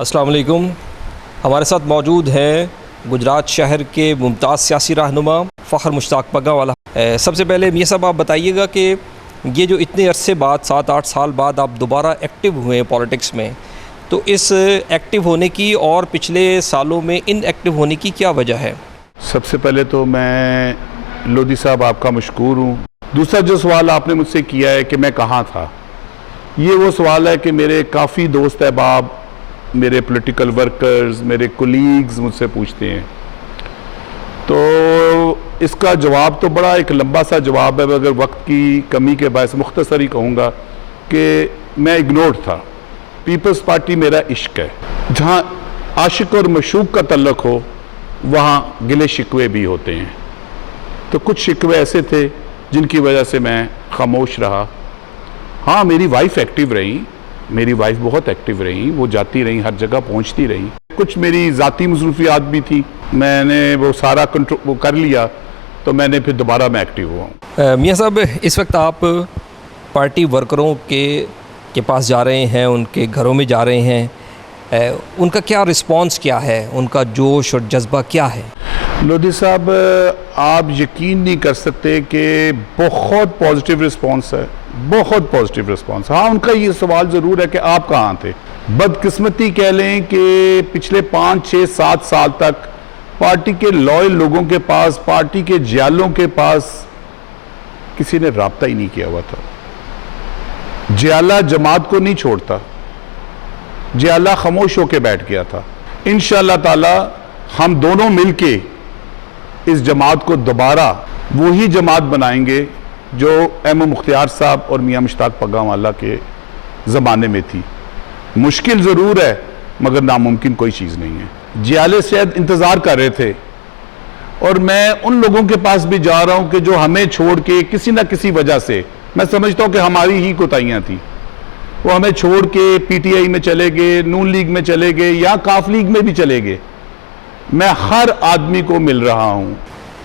अस्सलाम वालेकुम। हमारे साथ मौजूद हैं गुजरात शहर के मुमताज़ सियासी रहनुमा फ़ख्र मुश्ताक पग्गावाला। सबसे पहले मियां साहब आप बताइएगा कि ये जो इतने अरसे बाद 7-8 साल बाद आप दोबारा एक्टिव हुए हैं पॉलिटिक्स में, तो इस एक्टिव होने की और पिछले सालों में इनएक्टिव होने की क्या वजह है? सबसे पहले तो मैं लोधी साहब आपका मशकूर हूँ। दूसरा जो सवाल आपने मुझसे किया है कि मैं कहाँ था, ये वो सवाल है कि मेरे काफ़ी दोस्त अहबाब, मेरे पॉलिटिकल वर्कर्स, मेरे कोलीग्स मुझसे पूछते हैं। तो इसका जवाब तो बड़ा एक लंबा सा जवाब है, मगर वक्त की कमी के बायस मुख्तसर ही कहूँगा कि मैं इग्नोर्ड था। पीपल्स पार्टी मेरा इश्क है। जहाँ आशिक और मशूक का तल्लुक हो वहाँ गिले शिकवे भी होते हैं। तो कुछ शिकवे ऐसे थे जिनकी वजह से मैं खामोश रहा। हाँ, मेरी वाइफ एक्टिव रही, मेरी वाइफ बहुत एक्टिव रही, वो जाती रही, हर जगह पहुंचती रही। कुछ मेरी ज़ाती मसरूफियात भी थी, मैंने वो सारा कंट्रोल वो कर लिया, तो मैंने फिर दोबारा मैं एक्टिव हुआ। मियां साहब, इस वक्त आप पार्टी वर्करों के पास जा रहे हैं, उनके घरों में जा रहे हैं, उनका क्या रिस्पांस क्या है, उनका जोश और जज्बा क्या है? लोधी साहब, आप यकीन नहीं कर सकते कि बहुत पॉजिटिव रिस्पांस है, बहुत पॉजिटिव रिस्पांस। हाँ, उनका ये सवाल ज़रूर है कि आप कहाँ थे। बदकिस्मती कह लें कि पिछले 5, 6, 7 साल तक पार्टी के लॉयल लोगों के पास, पार्टी के जियालों के पास किसी ने राब्ता ही नहीं किया हुआ था। जियाला जमात को नहीं छोड़ता, जियाला खामोश होकर बैठ गया था। इंशाअल्लाह ताला हम दोनों मिलके इस जमात को दोबारा वही जमात बनाएंगे जो एम मुख्तियार साहब और मियां मुश्ताक पग्गावाला के ज़माने में थी। मुश्किल ज़रूर है, मगर नामुमकिन कोई चीज़ नहीं है। जियाले शायद इंतज़ार कर रहे थे, और मैं उन लोगों के पास भी जा रहा हूं कि जो हमें छोड़ के किसी न किसी वजह से, मैं समझता हूं कि हमारी ही कोताहियां थी, वो हमें छोड़ के पीटीआई में चले गए, नून लीग में चले गए, या काफ लीग में भी चले गए। मैं हर आदमी को मिल रहा हूँ।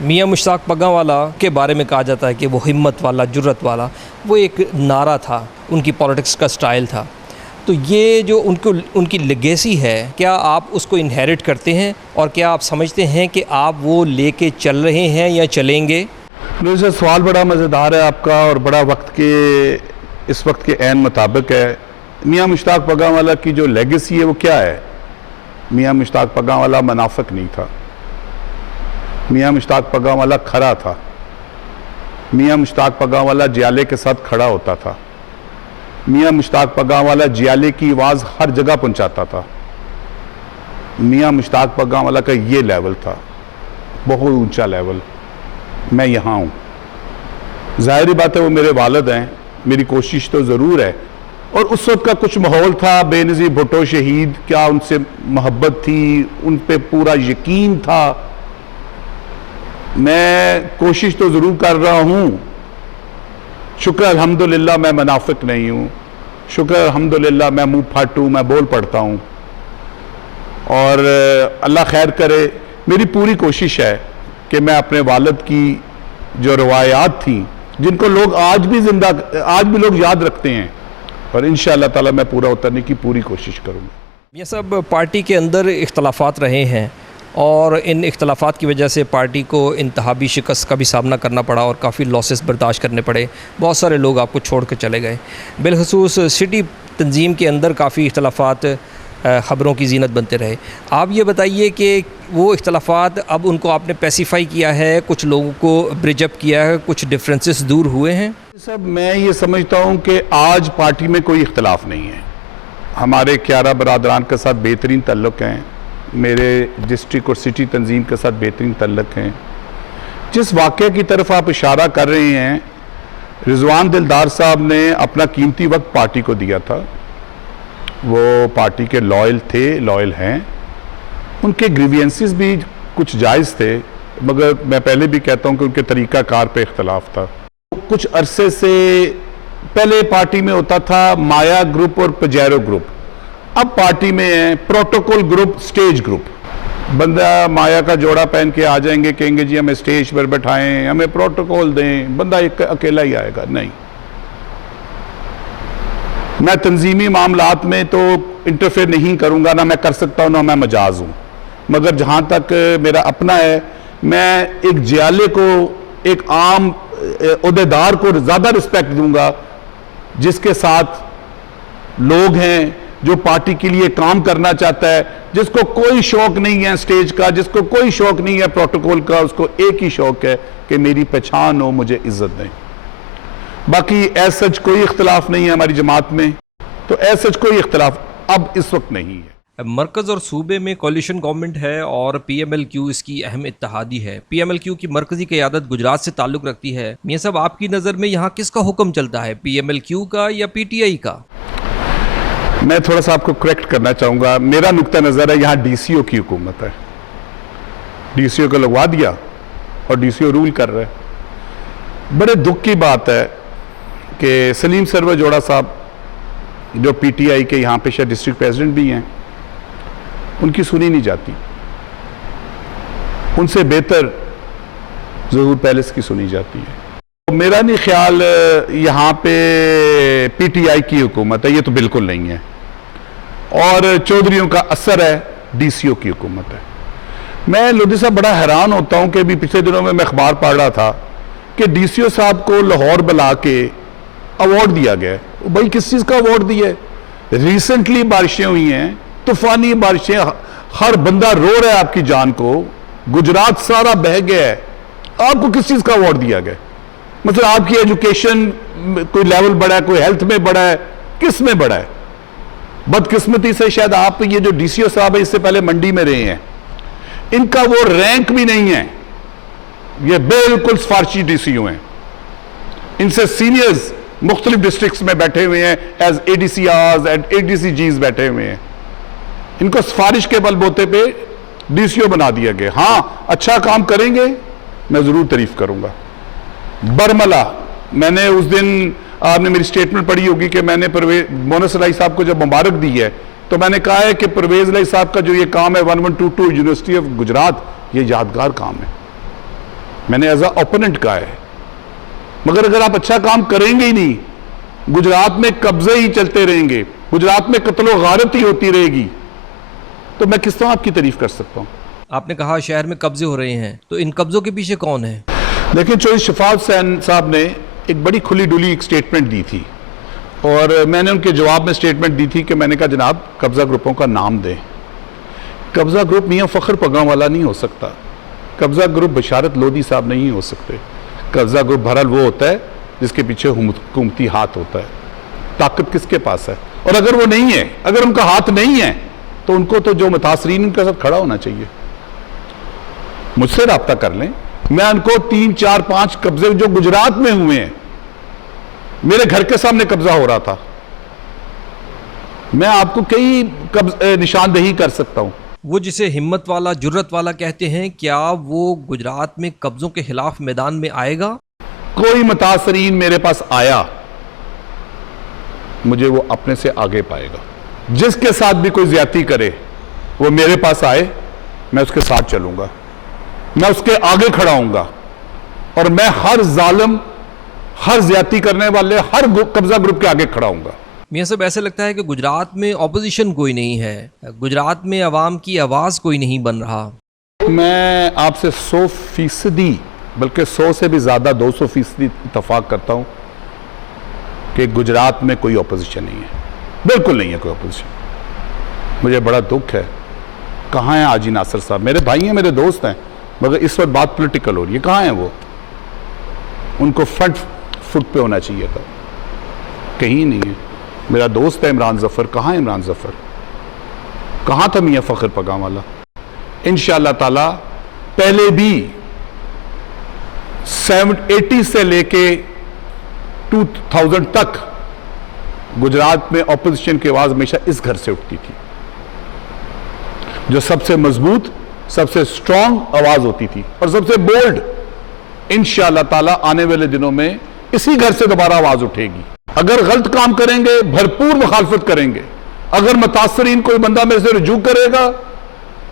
मियां मुश्ताक पग्गावाला के बारे में कहा जाता है कि वो हिम्मत वाला, जुर्रत वाला, वो एक नारा था, उनकी पॉलिटिक्स का स्टाइल था। तो ये जो उनकी लेगेसी है, क्या आप उसको इनहेरिट करते हैं, और क्या आप समझते हैं कि आप वो लेके चल रहे हैं या चलेंगे? वैसे सवाल बड़ा मज़ेदार है आपका, और बड़ा इस वक्त के ऐन मुताबिक है। मियां मुश्ताक पग्गावाला की जो लेगेसी है वो क्या है? मियां मुश्ताक पग्गावाला मुनाफिक नहीं था, मियां मुश्ताक पग्गावाला खरा था, मियां मुश्ताक पग्गावाला जियाले के साथ खड़ा होता था, मियां मुश्ताक पग्गावाला जियाले की आवाज़ हर जगह पहुंचाता था। मियां मुश्ताक पग्गावाला का ये लेवल था, बहुत ऊंचा लेवल। मैं यहाँ हूँ, जाहिर बात है वो मेरे वालिद हैं, मेरी कोशिश तो ज़रूर है। और उस वक्त का कुछ माहौल था, बेनज़ीर भुट्टो शहीद, क्या उनसे मोहब्बत थी, उन पे पूरा यकीन था। मैं कोशिश तो ज़रूर कर रहा हूँ, शुक्र अल्हम्दुलिल्लाह मैं मुनाफिक नहीं हूँ, शुक्र अल्हम्दुलिल्लाह मैं मुँह फाट हूँ, मैं बोल पड़ता हूँ, और अल्लाह खैर करे। मेरी पूरी कोशिश है कि मैं अपने वालिद की जो रवायात थी, जिनको लोग आज भी लोग याद रखते हैं, और इंशाअल्लाह ताला मैं पूरा उतरने की पूरी कोशिश करूँगा। ये सब पार्टी के अंदर इख्तलाफात रहे हैं, और इन इख्तलाफात की वजह से पार्टी को इंतहाबी शिकस्त का भी सामना करना पड़ा और काफ़ी लॉसेस बर्दाश्त करने पड़े। बहुत सारे लोग आपको छोड़ कर चले गए। बिलखसूस सिटी तंजीम के अंदर काफ़ी इख्तलाफात ख़बरों की ज़ीनत बनते रहे। आप ये बताइए कि वो इख्तलाफात अब उनको आपने पैसिफाई किया है, कुछ लोगों को ब्रिज अप किया है, कुछ डिफरेंसेस दूर हुए हैं? सब मैं ये समझता हूँ कि आज पार्टी में कोई इख्तलाफ नहीं है। हमारे 11 बरादरान के साथ बेहतरीन तल्लुक़ हैं, मेरे डिस्ट्रिक्ट और सिटी तंजीम के साथ बेहतरीन तल्लुक़ हैं। जिस वाक़े की तरफ आप इशारा कर रहे हैं, रिजवान दिलदार साहब ने अपना कीमती वक्त पार्टी को दिया था। वो पार्टी के लॉयल थे, लॉयल हैं। उनके ग्रीवियंसेस भी कुछ जायज़ थे, मगर मैं पहले भी कहता हूँ कि उनके तरीक़ाकार पे इख्तलाफ था। कुछ अरसे से पहले पार्टी में होता था माया ग्रुप और पजेरो ग्रुप, अब पार्टी में है प्रोटोकॉल ग्रुप, स्टेज ग्रुप। बंदा माया का जोड़ा पहन के आ जाएंगे, कहेंगे जी हमें स्टेज पर बैठाएं, हमें प्रोटोकॉल दें, बंदा एक अकेला ही आएगा। नहीं, मैं तंजीमी मामलात में तो इंटरफेयर नहीं करूंगा, ना मैं कर सकता हूं, ना मैं मजाज हूं। मगर जहां तक मेरा अपना है, मैं एक जियाले को, एक आम ओहदेदार को ज़्यादा रिस्पेक्ट दूंगा जिसके साथ लोग हैं, जो पार्टी के लिए काम करना चाहता है, जिसको कोई शौक नहीं है स्टेज का, जिसको कोई शौक नहीं है प्रोटोकॉल का, उसको एक ही शौक है कि मेरी पहचान हो, मुझे इज्जत दें। बाकी एज सच कोई इख्तलाफ नहीं है हमारी जमात में, तो एज सच कोई इख्तलाफ अब इस वक्त नहीं है। मरकज़ और सूबे में कोलिशन गवर्नमेंट है और PMLQ इसकी अहम इत्तेहादी है। PMLQ की मरकज़ी क़यादत गुजरात से ताल्लुक़ रखती है। मियां साहब, आपकी नज़र में यहाँ किसका हुक्म चलता है, PMLQ का या PTI का? मैं थोड़ा सा आपको करेक्ट करना चाहूँगा। मेरा नुक्ता नज़र है यहाँ DCO की हुकूमत है। DCO को लगवा दिया और DCO रूल कर रहे हैं। बड़े दुख की बात है कि सलीम सरवर जोड़ा साहब जो PTI के यहाँ पे शायद डिस्ट्रिक्ट प्रेसिडेंट भी हैं, उनकी सुनी नहीं जाती। उनसे बेहतर ज़हूर पैलेस की सुनी जाती है। तो मेरा नहीं ख्याल यहाँ पे PTI की हुकूमत है, ये तो बिल्कुल नहीं है। और चौधरियों का असर है, DCO की हुकूमत है। मैं लोधी साहब बड़ा हैरान होता हूँ कि अभी पिछले दिनों में मैं अखबार पढ़ रहा था कि DCO साहब को लाहौर बुला के अवार्ड दिया गया है। भाई किस चीज़ का अवार्ड दिया है? रिसेंटली बारिशें हुई हैं, तूफानी बारिशें, हर बंदा रो रहा है आपकी जान को, गुजरात सारा बह गया है, आपको किस चीज़ का अवार्ड दिया गया? मतलब आपकी एजुकेशन कोई लेवल बढ़ा है, कोई हेल्थ में बढ़ा है, किस में बढ़ा है? बदकिस्मती से शायद आप ये जो DCO साहब है, इससे पहले मंडी में रहे हैं, इनका वो रैंक भी नहीं है। ये बिल्कुल सिफारशी DCO हैं। इनसे सीनियर्स मुख्तलिफ डिस्ट्रिक्ट्स में बैठे हुए हैं, एज ADCRs एंड ADCGs बैठे हुए हैं। इनको सिफारिश के बलबूते पे DCO बना दिया गया। हाँ, अच्छा काम करेंगे, मैं जरूर तारीफ करूंगा। बरमला, मैंने उस दिन, आपने मेरी स्टेटमेंट पढ़ी होगी कि मैंने मोनस अलाई साहब को जब मुबारक दी है, तो मैंने कहा है कि परवेज अलाई साहब का जो ये काम है 1122 यूनिवर्सिटी ऑफ गुजरात, ये यादगार काम है। मैंने एज अ ओपोनेंट कहा है। मगर अगर आप अच्छा काम करेंगे ही नहीं, गुजरात में कब्जे ही चलते रहेंगे, गुजरात में कत्लो गारत ही होती रहेगी, तो मैं किस तरह आपकी तारीफ कर सकता हूं? आपने कहा शहर में कब्जे हो रहे हैं, तो इन कब्जों के पीछे कौन है? देखिए, चौधरी शफाअत हुसैन साहब ने एक बड़ी खुली डुली एक स्टेटमेंट दी थी और मैंने उनके जवाब में स्टेटमेंट दी थी कि मैंने कहा जनाब कब्जा ग्रुपों का नाम दें। कब्जा ग्रुप मियां फ़ख्र पगांवाला नहीं हो सकता, कब्जा ग्रुप बशारत लोधी साहब नहीं हो सकते। कब्जा ग्रुप बहरहाल वो होता है जिसके पीछे हुकूमती हाथ होता है। ताकत किसके पास है? और अगर वो नहीं है, अगर उनका हाथ नहीं है, तो उनको तो जो मुतासरीन उनके साथ खड़ा होना चाहिए। मुझसे रब्ता कर लें, मैं उनको 3, 4, 5 कब्जे जो गुजरात में हुए हैं, मेरे घर के सामने कब्जा हो रहा था, मैं आपको कई निशानदेही कर सकता हूं। वो जिसे हिम्मत वाला, जुर्रत वाला कहते हैं, क्या वो गुजरात में कब्जों के खिलाफ मैदान में आएगा? कोई मुतासरीन मेरे पास आया, मुझे वो अपने से आगे पाएगा। जिसके साथ भी कोई ज्यादती करे, वो मेरे पास आए, मैं उसके साथ चलूंगा, मैं उसके आगे खड़ा हूंगा और मैं हर जालिम, हर ज्यादती करने वाले, हर कब्जा ग्रुप के आगे खड़ा हूंगा। मियां साहब, ऐसे लगता है कि गुजरात में ऑपोजिशन कोई नहीं है, गुजरात में अवाम की आवाज़ कोई नहीं बन रहा। मैं आपसे 100%, बल्कि 100 से भी ज़्यादा 200% इत्तफाक करता हूं कि गुजरात में कोई ऑपोजिशन नहीं है, बिल्कुल नहीं है कोई ऑपोजिशन। मुझे बड़ा दुख है। कहाँ हैं आजी नासिर साहब? मेरे भाई हैं, मेरे दोस्त हैं, मगर इस वक्त बात पॉलिटिकल हो रही है। कहाँ हैं वो? उनको फ्रंट फुट पे होना चाहिए था, कहीं नहीं है। मेरा दोस्त है इमरान ज़फ़र, कहाँ है इमरान ज़फ़र? कहाँ था मियां फ़ख्र पगांवाला? इंशाअल्लाह ताला पहले भी 80 से लेके 2000 तक गुजरात में ऑपोजिशन की आवाज़ हमेशा इस घर से उठती थी, जो सबसे मजबूत, सबसे स्ट्रॉन्ग आवाज़ होती थी और सबसे बोल्ड। इंशाअल्लाह ताला आने वाले दिनों में इसी घर से दोबारा आवाज़ उठेगी। अगर गलत काम करेंगे, भरपूर मुखालफत करेंगे। अगर मुतासरीन कोई बंदा मेरे से रुजू करेगा,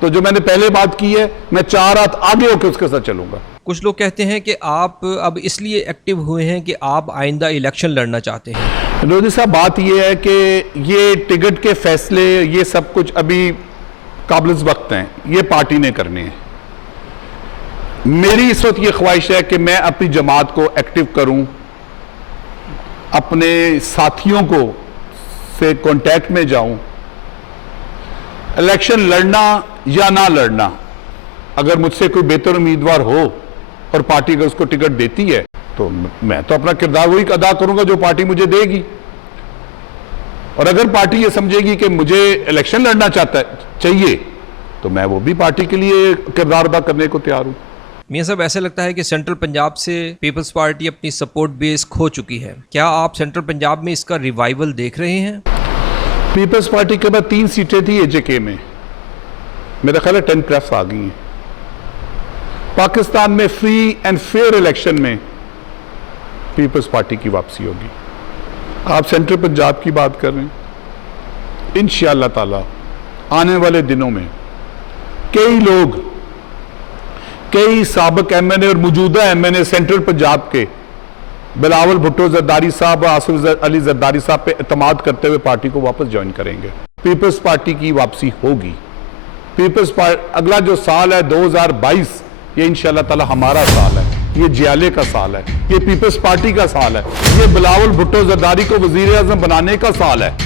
तो जो मैंने पहले बात की है, मैं 4 हाथ आगे होकर उसके साथ चलूंगा। कुछ लोग कहते हैं कि आप अब इसलिए एक्टिव हुए हैं कि आप आइंदा इलेक्शन लड़ना चाहते हैं। रोजी साहब, बात यह है कि ये टिकट के फैसले, ये सब कुछ अभी काबिल वक्त हैं, ये पार्टी ने करने हैं। मेरी इस वक्त ये ख्वाहिश है कि मैं अपनी जमात को एक्टिव करूं, अपने साथियों को से कांटेक्ट में जाऊं। इलेक्शन लड़ना या ना लड़ना, अगर मुझसे कोई बेहतर उम्मीदवार हो और पार्टी अगर उसको टिकट देती है तो मैं तो अपना किरदार वही अदा करूंगा जो पार्टी मुझे देगी। और अगर पार्टी ये समझेगी कि मुझे इलेक्शन लड़ना चाहिए तो मैं वो भी पार्टी के लिए किरदार अदा करने को तैयार हूं। मियां साहब, ऐसा लगता है कि सेंट्रल पंजाब से पीपल्स पार्टी अपनी सपोर्ट बेस खो चुकी है। क्या आप सेंट्रल पंजाब में इसका रिवाइवल देख रहे हैं? पीपल्स पार्टी के बाद 3 सीटें थी एजेके में, मेरा ख्याल है 10 प्लस आ गई हैं। पाकिस्तान में फ्री एंड फेयर इलेक्शन में पीपल्स पार्टी की वापसी होगी। आप सेंट्रल पंजाब की बात कर रहे हैं, इंशाअल्लाह ताला आने वाले दिनों में कई लोग, कई साबिक एमएनए और मौजूदा एमएनए सेंट्रल पंजाब के बिलावल भुट्टो जरदारी साहब और आसिफ अली जरदारी साहब पे एतमाद करते हुए पार्टी को वापस ज्वाइन करेंगे। पीपल्स पार्टी की वापसी होगी। पीपल्स पार्टी अगला जो साल है 2022, ये इंशाअल्लाह ताला हमारा साल है, ये जियाले का साल है, ये पीपल्स पार्टी का साल है, ये बिलावल भुट्टो जरदारी को वजीर आजम बनाने का साल है।